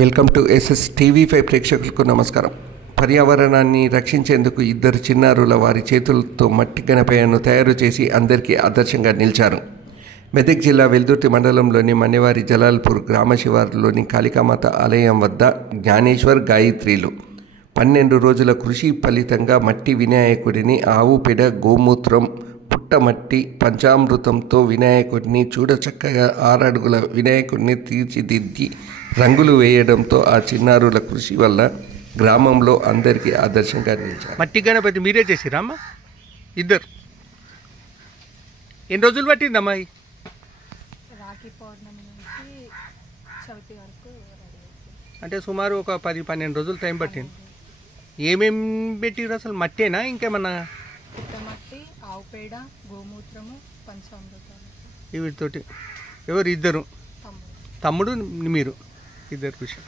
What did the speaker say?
Welcome to SS TV5 ప్రేక్షకులకు నమస్కారం. పర్యావరణాన్ని రక్షించేందుకు ఇద్దరు చిన్నారుల వారి చేతులతో మట్టి గణపయ్యను తయారు చేసి అందరికీ ఆదర్శంగా నిలిచారు. మెదక్ జిల్లా వెల్దుర్తి మండలంలోని మన్నెవారి జలాల్పూర్ గ్రామ శివారులోని కాళికామాత ఆలయం వద్ద జ్ఞానేశ్వర్ గాయత్రీలు 12 రోజుల కృషి ఫలితంగా మట్టి వినాయకుడిని ఆవు పెడ, గోమూత్రం, పుట్టమట్టి, పంచామృతంతో వినాయకుడిని చూడచక్కగా 6 అడుగుల వినాయకుడిని తీర్చిదిద్ది రంగులు వేయడంతో ఆ చిన్నారుల కృషి వల్ల గ్రామంలో అందరికీ ఆదర్శంగా నిలిచారు. మట్టి గణపతి మీరే చేసిరమ్మా? ఇద్దరు ఎన్ని రోజులు పట్టిందమ్మా? రాఖీ పౌర్ణమి నుంచి చవితి వరకు అంటే సుమారు ఒక 10-12 రోజులు టైం పట్టింది. ఏమేమి పెట్టిరు అసలు? మట్టేనా ఇంకేమన్నా? పుట్టమట్టి, ఆవు పేడ, గోమూత్రము, పంచామృతాలు. వీటితోటి ఎవరు? ఇద్దరు. తమ్ముడు. తమ్ముడు మీరు ఇద్దరు కృషి.